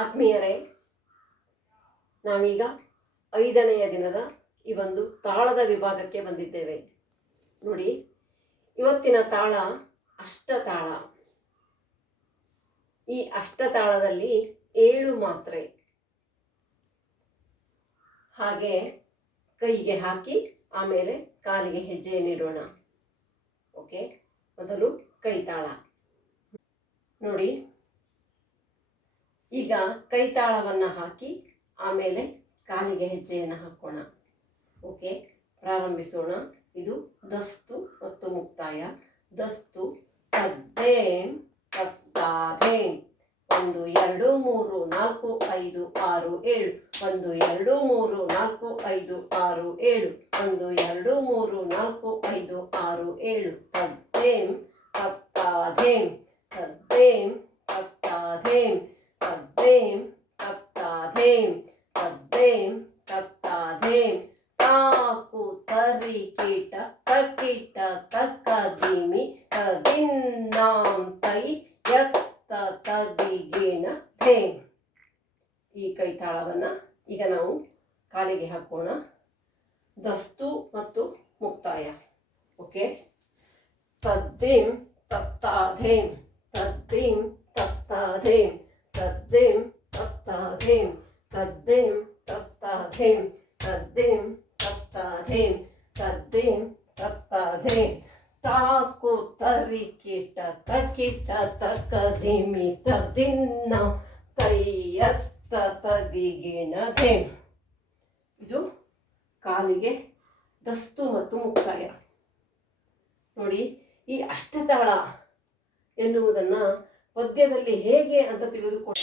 ಆತ್ಮೀಯರೇ, ನಾವೀಗ 5ನೆಯ ದಿನದ ಈ ಒಂದು ತಾಳದ ವಿಭಾಗಕ್ಕೆ ಬಂದಿದ್ದೇವೆ. ನೋಡಿ, ಇವತ್ತಿನ ತಾಳ ಅಷ್ಟತಾಳ. ಈ ಅಷ್ಟತಾಳದಲ್ಲಿ 7 ಮಾತ್ರೆ. ಹಾಗೆ ಕೈಗೆ ಹಾಕಿ ಆಮೇಲೆ ಕಾಲಿಗೆ ಹೆಜ್ಜೆ ನೀಡೋಣ. ಓಕೆ, ಮೊದಲು ಕೈತಾಳ ನೋಡಿ. ಈಗ ಕೈತಾಳವನ್ನು ಹಾಕಿ ಆಮೇಲೆ ಕಾಲಿಗೆ ಹೆಜ್ಜೆಯನ್ನು ಹಾಕೋಣ. ಓಕೆ, ಪ್ರಾರಂಭಿಸೋಣ. ಇದು ದಸ್ತು ಮತ್ತು ಮುಕ್ತಾಯ. ದಸ್ತು ತದ್ದೇಂ ತತ್ತಾದೇಂ 1 2 3 4 5 6 7 1 2 3 4 5 6 7 1 2 3 4 5 6 7 ತದ್ದೇಂ ತತ್ತಾದೇಂ ತದ್ದೇಂ ತತ್ತಾದೇಂ ತದ್ದೇಂ ತತ್ತಾದೇಂ ತದ್ದೇಂ ತತ್ತಾದೇಂ ತಾಕು ತರಿ ಕೀಟ ತಕಿಟ ತಕ್ಕದಿಮಿ ತದಿನ್ನಾಂ ತೈ ಯತ್ತ ತದಿಗಿಣ ಧೇಂ. ಈ ಕೈತಾಳವನ್ನು ಈಗ ನಾವು ಕಾಲಿಗೆ ಹಾಕೋಣ. ದಸ್ತು ಮತ್ತು ಮುಕ್ತಾಯ. ಓಕೆ, ತದ್ದೇಂ ತತ್ತಾದೇಂ ತದ್ದೇಂ ತತ್ತಾದೇಂ ತದ್ದೇಂ ತತ್ತಾದೇಂ ತದ್ದೇಂ ತತ್ತಾದೇಂ ತದ್ದೇಂ ತತ್ತಾದೇಂ ತದ್ದೇಂ ತತ್ತಾದೇಂ ತಾಕು ತರಿ ಕೀಟ ತಕಿಟ ತಕ್ಕದಿಮಿ ತದಿನ್ನ ತೈಯತ್ತ ತದಿಗಿಣ ಧೇಂ. ಇದು ಕಾಲಿಗೆ ದಸ್ತು ಮತ್ತು ಮುಕ್ತಾಯ. ನೋಡಿ, ಈ ಅಷ್ಟತಾಳ ಎನ್ನುವುದನ್ನು ಪದ್ಯದಲ್ಲಿ ಹೇಗೆ ಅಂತ ತಿಳಿದುಕೊಂಡು